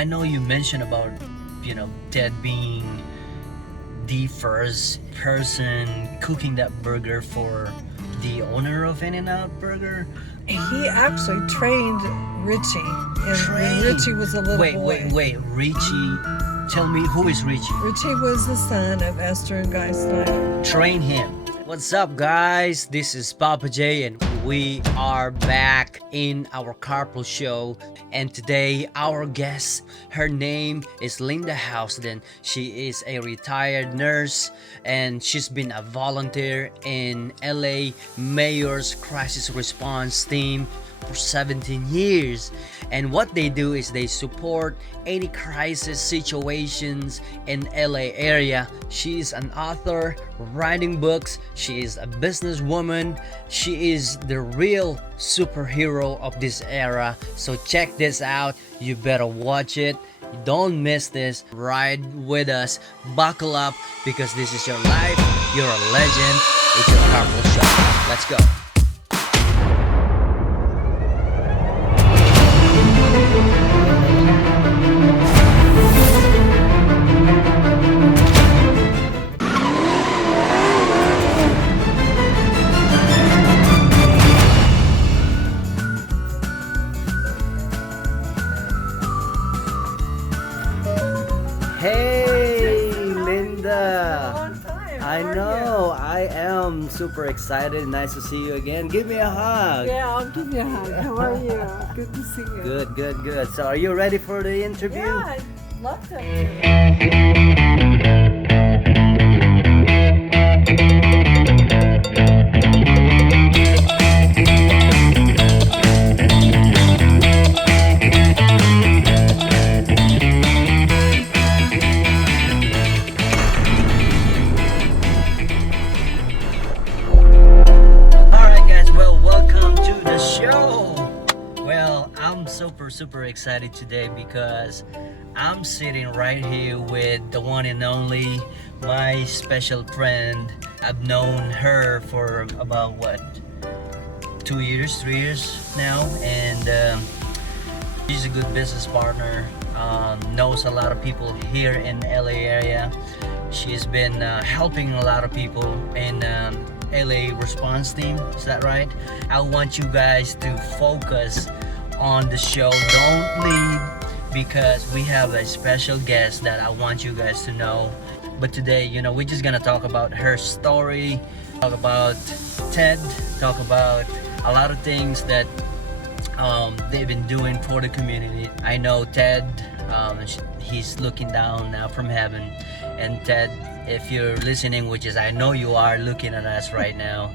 I know you mentioned about, Ted being the first person cooking that burger for the owner of In-N-Out Burger. He actually trained Richie, and when Richie was a little boy. Wait, Richie. Tell me, who is Richie? Richie was the son of Esther and Guy Snyder. Train him. What's up, guys? This is Papa J, and we are back in our Carpool show. And today, our guest, her name is Linda Housden. She is a retired nurse, and she's been a volunteer in LA Mayor's Crisis Response Team for 17 years. And what they do is they support any crisis situations in LA area. She is an author, writing books. She is a businesswoman. She is the real superhero of this era. So check this out. You better watch it. Don't miss this. Ride with us. Buckle up, because this is your life. You're a legend. It's your Carpool show. Let's go. Hey, Linda. Long time. I know. I am super excited. Nice to see you again. Give me a hug. Yeah, I'll give you a hug. How are you? Good to see you. Good. So, are you ready for the interview? Yeah, I'd love to. Super excited today because I'm sitting right here with the one and only, my special friend. I've known her for about 3 years now, and she's a good business partner. Knows a lot of people here in LA area. She's been helping a lot of people in LA response team. Is that right? I want you guys to focus on the show. Don't leave, because we have a special guest that I want you guys to know. But today, we're just gonna talk about her story, talk about Ted, talk about a lot of things that they've been doing for the community. I know Ted, he's looking down now from heaven. And Ted, if you're listening, which is I know you are looking at us right now,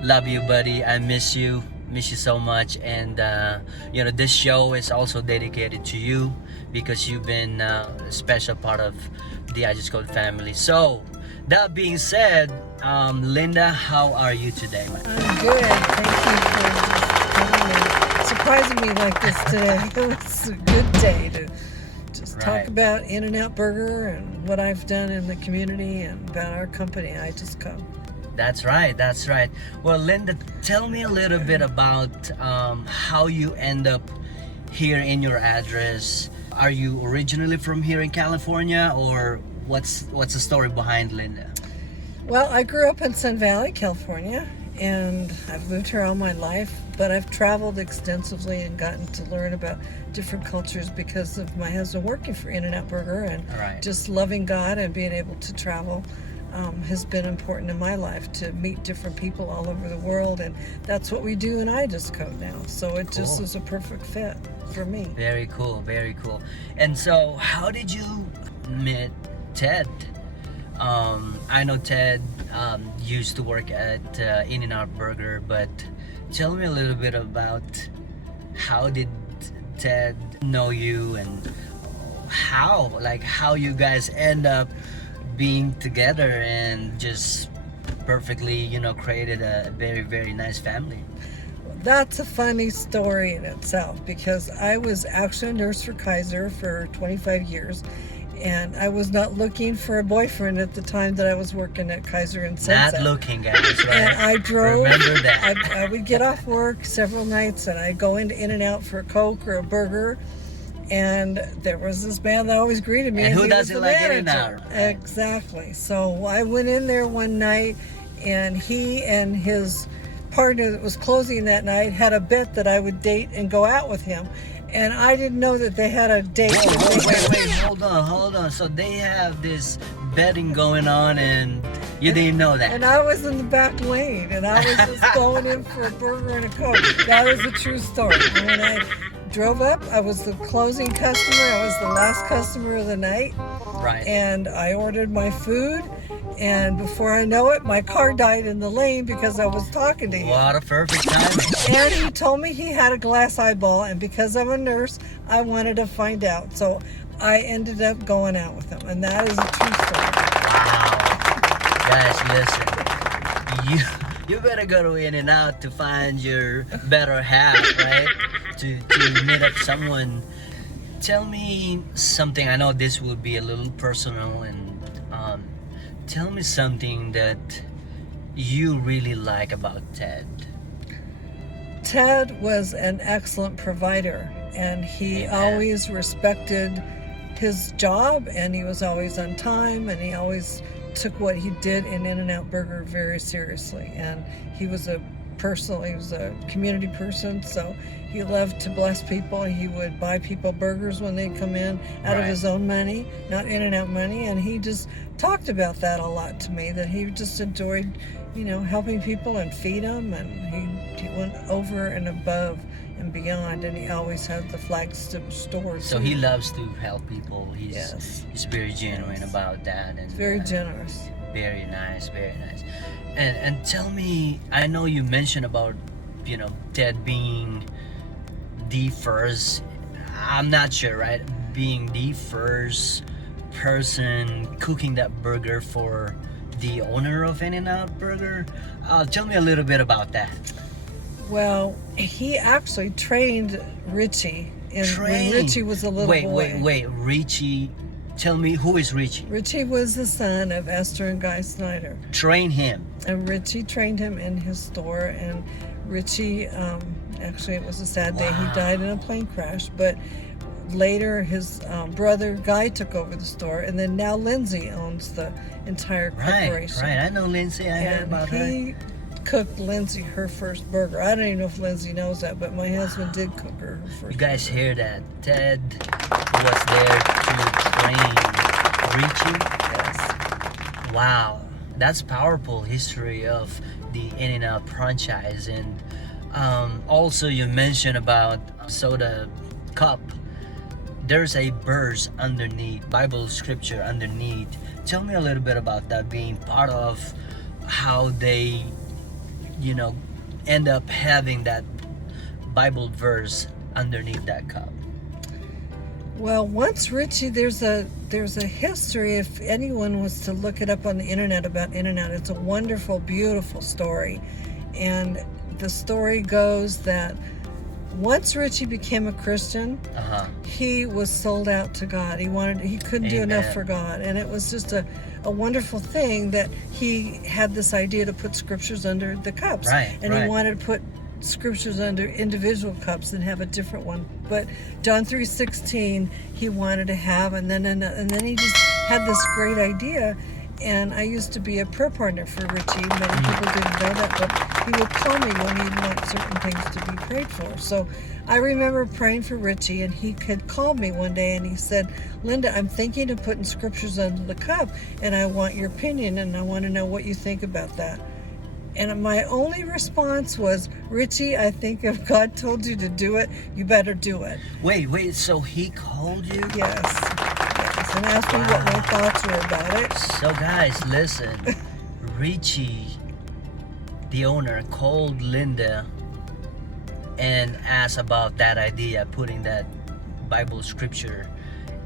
love you, buddy. I miss you so much. And this show is also dedicated to you, because you've been a special part of the IjasCode family. So that being said, Linda, how are you today, man? I'm good. Thank you for coming and surprising me like this today. It's a good day to just talk about In-N-Out Burger and what I've done in the community and about our company, IjasCode. That's right. Well, Linda, tell me a little bit about how you end up here in your address. Are you originally from here in California, or what's the story behind Linda? Well, I grew up in Sun Valley, California, and I've lived here all my life, but I've traveled extensively and gotten to learn about different cultures because of my husband working for In-N-Out Burger, and just loving God and being able to travel has been important in my life, to meet different people all over the world, and that's what we do in IjasCode now. So it just was a perfect fit for me. Very cool. And so, how did you meet Ted? I know Ted used to work at In-N-Out Burger, but tell me a little bit about how did Ted know you, and how you guys end up being together and just perfectly, created a very, very nice family. That's a funny story in itself, because I was actually a nurse for Kaiser for 25 years, and I was not looking for a boyfriend at the time that I was working at Kaiser in Sunset. Not looking, guys, right? And I drove. Remember that. I would get off work several nights, and I'd go into In-N-Out for a Coke or a burger, And there was this man that always greeted me. And who he was doesn't the like manager. In-N-Out, right? Exactly. So I went in there one night, and he and his partner that was closing that night had a bet that I would date and go out with him. And I didn't know that they had a date. Wait, hold on. So they have this betting going on, and you didn't know that. And I was in the back lane, and I was just going in for a burger and a Coke. That was a true story. And when I drove up, I was the closing customer. I was the last customer of the night. Right. And I ordered my food, and before I know it, my car died in the lane because I was talking to him. What a perfect timing. And he told me he had a glass eyeball, and because I'm a nurse, I wanted to find out. So I ended up going out with him, and that is a true story. Wow. Guys, listen. You better go to In-N-Out to find your better half, right? to meet up someone. Tell me something. I know this will be a little personal, and tell me something that you really like about Ted. Ted was an excellent provider, and he Amen. always respected his job, and he was always on time, and he always took what he did in In-N-Out Burger very seriously. And he was a community person, so he loved to bless people. He would buy people burgers when they come in out of Right. his own money, not In-N-Out money. And he just talked about that a lot to me, that he just enjoyed, helping people and feed them. And he went over and above and beyond, and he always had the flagship stores. So he loves to help people. Yes. He's very genuine about that, and Very generous. Very nice. And tell me, I know you mentioned about Ted being the first. I'm not sure, right? Being the first person cooking that burger for the owner of In-N-Out Burger. Tell me a little bit about that. Well, he actually trained Richie when Richie was a little boy. Wait, Richie. Tell me, who is Richie? Richie was the son of Esther and Guy Snyder. Train him. And Richie trained him in his store. And Richie, actually, it was a sad day. He died in a plane crash. But later, his brother Guy took over the store. And then now Lindsay owns the entire corporation. Right. I know Lindsay. I heard about her. He cooked Lindsay her first burger. I don't even know if Lindsay knows that, but my husband did cook her first You guys burger. hear that? Ted was there to train Richie. Yes. Wow, that's powerful history of the In-N-Out franchise. And also you mentioned about soda cup. There's a verse underneath, Bible scripture underneath. Tell me a little bit about that, being part of how they end up having that Bible verse underneath that cup. Well, once Richie, there's a history. If anyone was to look it up on the internet about In-N-Out, it's a wonderful, beautiful story. And the story goes that once Richie became a Christian, he was sold out to God. He couldn't do enough for God, and it was just a wonderful thing that he had this idea to put scriptures under the cups. He wanted to put scriptures under individual cups and have a different one. But John 3:16 he wanted to have, and then he just had this great idea. And I used to be a prayer partner for Richie. Many people didn't know that, but he would call me when he'd want certain things to be prayed for. So I remember praying for Richie, and he had called me one day, and he said, "Linda, I'm thinking of putting scriptures under the cup, and I want your opinion, and I want to know what you think about that." And my only response was, "Richie, I think if God told you to do it, you better do it." Wait, so he called you? Yes, and asked me what my thoughts were about it. So guys, listen. Richie, the owner, called Linda and asked about that idea, putting that Bible scripture.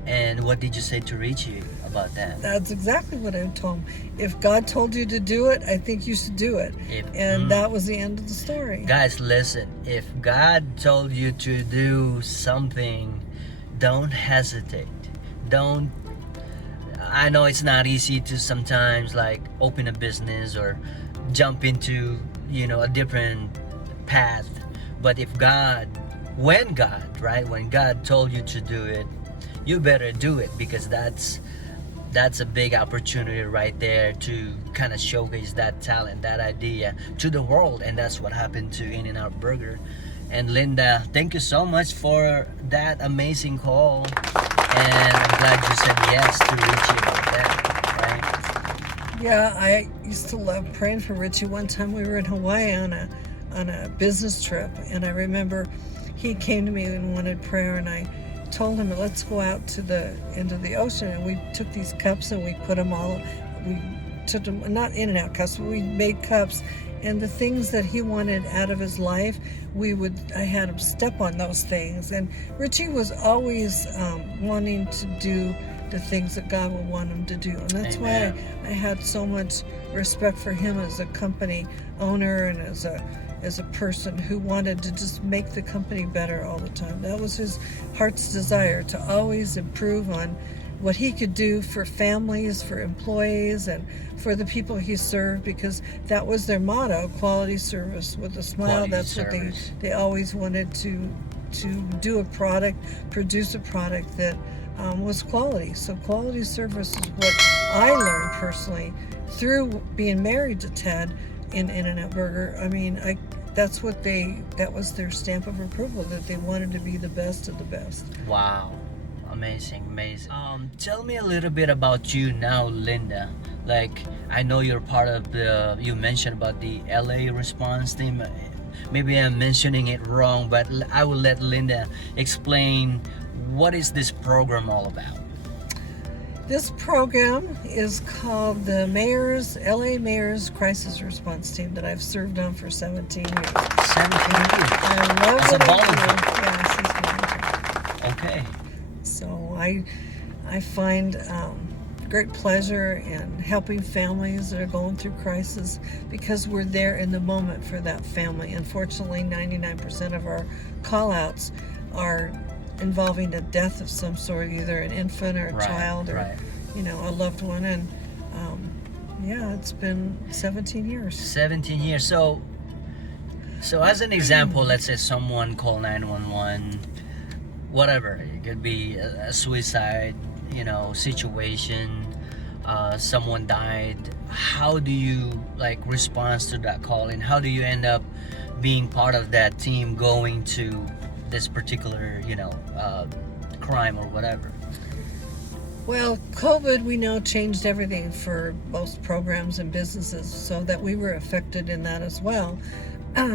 And what did you say to Richie about that? That's exactly what I told him. If God told you to do it, I think you should do it. And that was the end of the story. Guys, listen. If God told you to do something, don't hesitate. I know it's not easy to sometimes open a business or jump into a different path, but if God when God, right? When God told you to do it, you better do it, because that's a big opportunity right there to kind of showcase that talent, that idea to the world. And that's what happened to In-N-Out Burger. And Linda, thank you so much for that amazing call, and I'm glad you said yes to Richie about that, right? Yeah, I used to love praying for Richie. One time we were in Hawaii on a business trip, and I remember he came to me and wanted prayer, and I told him, let's go out to the end of the ocean. And we took these cups and we put them all, we took them, not In-N-Out cups, but we made cups, and the things that he wanted out of his life, I had him step on those things. And Richie was always wanting to do the things that God would want him to do. And that's Amen. why I had so much respect for him as a company owner and as a person who wanted to just make the company better all the time. That was his heart's desire, to always improve on what he could do for families, for employees, and for the people he served, because that was their motto: quality service with a smile. Quality That's service. what they always wanted to do a product, produce a product that was quality. So quality service is what I learned personally through being married to Ted in In-N-Out Burger. I mean, that was their stamp of approval, that they wanted to be the best of the best. Wow, amazing. Tell me a little bit about you now, Linda. Like, I know you're part of you mentioned about the LA response team. Maybe I'm mentioning it wrong, but I will let Linda explain what is this program all about. This program is called the LA Mayor's Crisis Response Team, that I've served on for 17 years. 17 years. I love As a what I do. volunteer. Yes, as a volunteer. Okay. So I find great pleasure in helping families that are going through crisis, because we're there in the moment for that family. Unfortunately, 99% of our call-outs are involving a death of some sort, either an infant or a child or a loved one. And yeah, it's been 17 years. 17 years. So as an example, let's say someone call 911, whatever. It could be a suicide, situation. Someone died. How do you respond to that call, and how do you end up being part of that team going to this particular crime or whatever? Well, COVID, we know, changed everything for most programs and businesses, so that we were affected in that as well.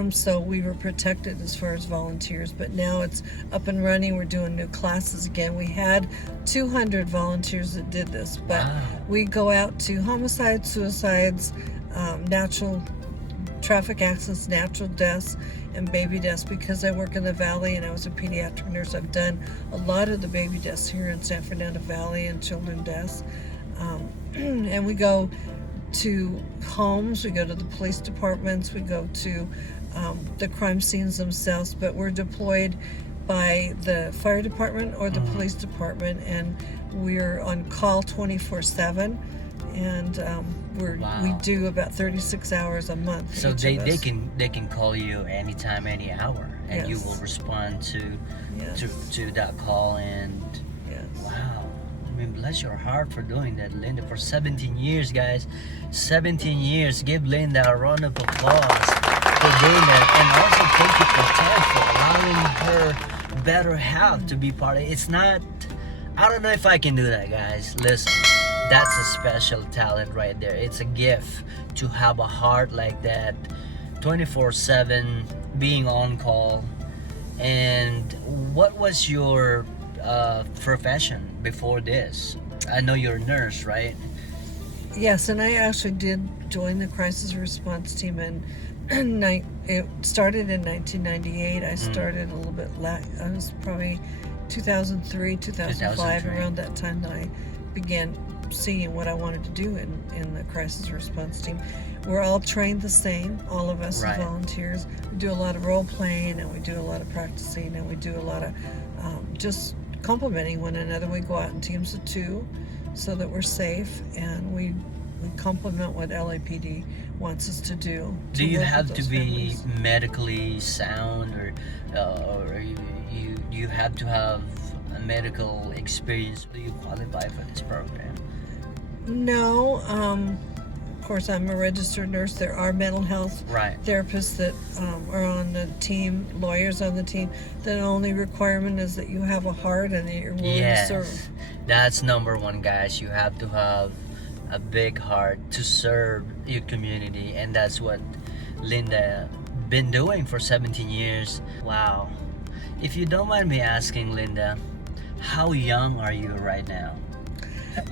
So we were protected as far as volunteers, but now it's up and running. We're doing new classes again. We had 200 volunteers that did this, but we go out to homicides, suicides, natural traffic accidents, natural deaths, and baby deaths. Because I work in the Valley and I was a pediatric nurse, I've done a lot of the baby deaths here in San Fernando Valley and children deaths. And we go to homes, we go to the police departments, we go to the crime scenes themselves, but we're deployed by the fire department or the police department, and we're on call 24/7, and we do about 36 hours a month. So they can call you anytime, any hour, and you will respond to that call. And wow, I mean, bless your heart for doing that, Linda, for 17 years, guys. 17 years. Give Linda a round of applause for doing that. And also thank you for Ted for allowing her better half to be part of it. It's not, I don't know if I can do that, guys. Listen, that's a special talent right there. It's a gift to have a heart like that, 24/7, being on call. And what was your profession before this? I know you're a nurse, right? Yes, and I actually did join the crisis response team, and it started in 1998. I started a little bit I was probably 2003, 2005, around that time that I began seeing what I wanted to do in the crisis response team. We're all trained the same, all of us as volunteers. We do a lot of role playing, and we do a lot of practicing, and we do a lot of just complimenting one another. We go out in teams of 2 so that we're safe, and we complement what LAPD wants us to do. Do you have to be medically sound, or you have to have a medical experience. Do you qualify for this program? No, of course, I'm a registered nurse. There are mental health Right. therapists that are on the team, lawyers on the team. The only requirement is that you have a heart and that you're willing to serve. Yes, that's number one, guys. You have to have a big heart to serve your community, and that's what Linda been doing for 17 years. Wow. If you don't mind me asking, Linda, how young are you right now?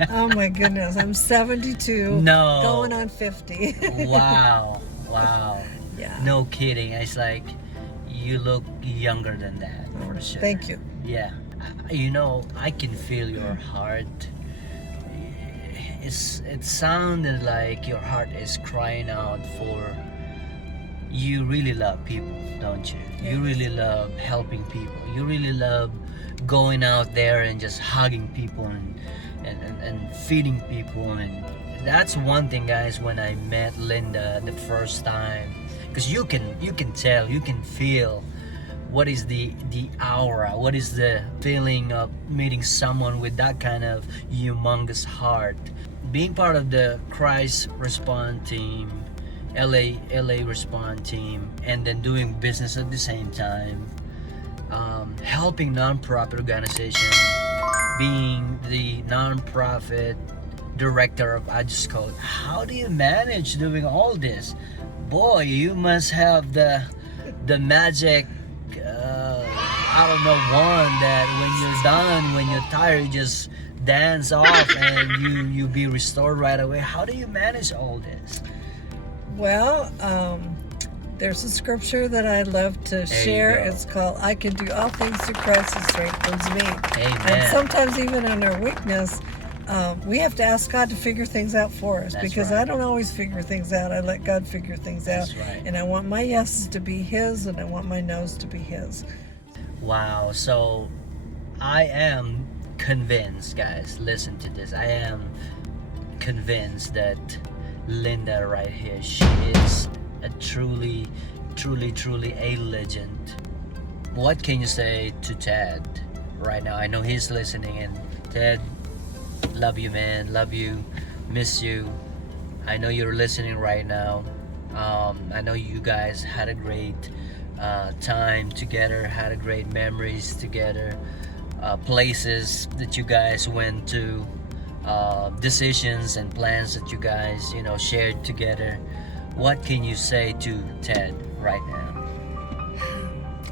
Oh my goodness, I'm 72, No. going on 50. Wow. Wow. Yeah. No kidding. It's like you look younger than that, for sure. Thank you. Yeah. You know, I can feel your heart. It sounded like your heart is crying out for, you really love people, don't you? You really love helping people. You really love going out there and just hugging people and feeding people. And that's one thing, guys, when I met Linda the first time, because you can tell, you can feel what is the aura, what is the feeling of meeting someone with that kind of humongous heart. Being part of the Christ Respond team, LA Respond team, and then doing business at the same time, helping non-profit organization, being the non-profit director of IjasCode. How do you manage doing all this? Boy, you must have the magic, I don't know, one that when you're done, when you're tired, you just dance off and you be restored right away. How do you manage all this? Well, there's a scripture that I love to share. It's called, I can do all things through Christ who strengthens me. Amen. And sometimes even in our weakness, we have to ask God to figure things out for us. That's because right. I don't always figure things out. I let God figure things out. That's right. And I want my yeses to be His, and I want my no's to be His. Wow. So I am convinced, guys, listen to this. I am convinced that Linda right here, she is a truly a legend. What can you say to Ted right now? I know he's listening, and Ted, love you, man, love you, miss you. I know you're listening right now. I know you guys had a great time together, had a great memories together, places that you guys went to, decisions and plans that you guys, shared together. What can you say to Ted right now?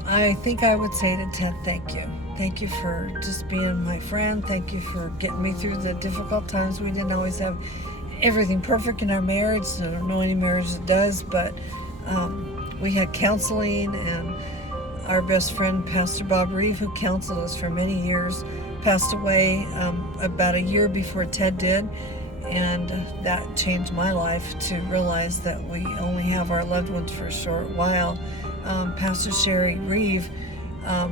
I think I would say to Ted, thank you. Thank you for just being my friend. Thank you for getting me through the difficult times. We didn't always have everything perfect in our marriage. I don't know any marriage that does, but we had counseling, and our best friend, Pastor Bob Reeve, who counseled us for many years, passed away about a year before Ted did. And that changed my life to realize that we only have our loved ones for a short while. Pastor Sherry Reeve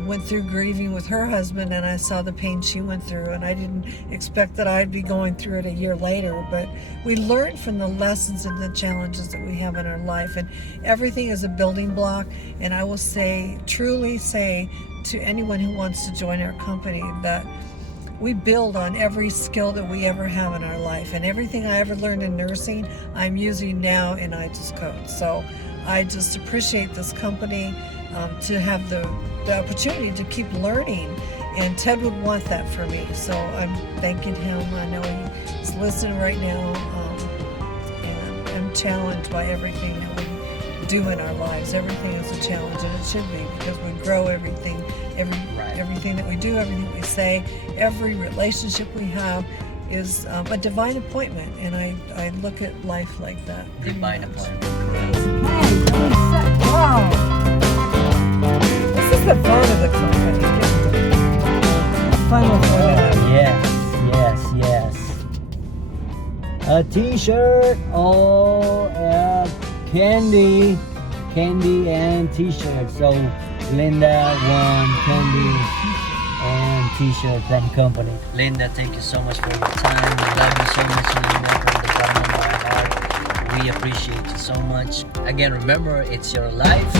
went through grieving with her husband, and I saw the pain she went through, and I didn't expect that I'd be going through it a year later, but we learned from the lessons and the challenges that we have in our life, and everything is a building block. And I will truly say to anyone who wants to join our company that we build on every skill that we ever have in our life, and everything I ever learned in nursing, I'm using now in IjasCode. So I just appreciate this company to have the opportunity to keep learning, and Ted would want that for me. So I'm thanking him. I know he's listening right now, and I'm challenged by everything that we do in our lives. Everything is a challenge, and it should be, because we grow everything that we do, everything we say, every relationship we have is a divine appointment, and I look at life like that. Divine appointment. Wow. This is the fun of the company. Fun with one another. Yes. A t-shirt, candy and t-shirt. So Linda won candy and t-shirt from company. Linda, thank you so much for your time. We love you so much, Linda, from the bottom of our heart. We appreciate you so much. Again, remember, it's your life.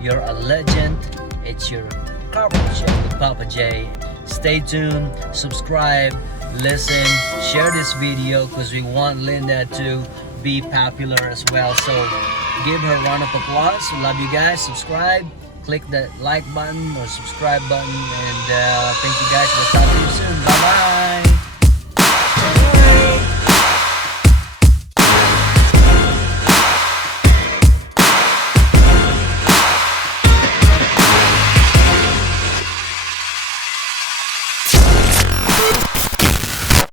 You're a legend. It's your Carpool Show with Papa J. Stay tuned, subscribe, listen, share this video because we want Linda to be popular as well. So give her a round of applause. Love you guys. Subscribe, click the like button or subscribe button, and thank you guys. We'll talk to you soon. Bye bye.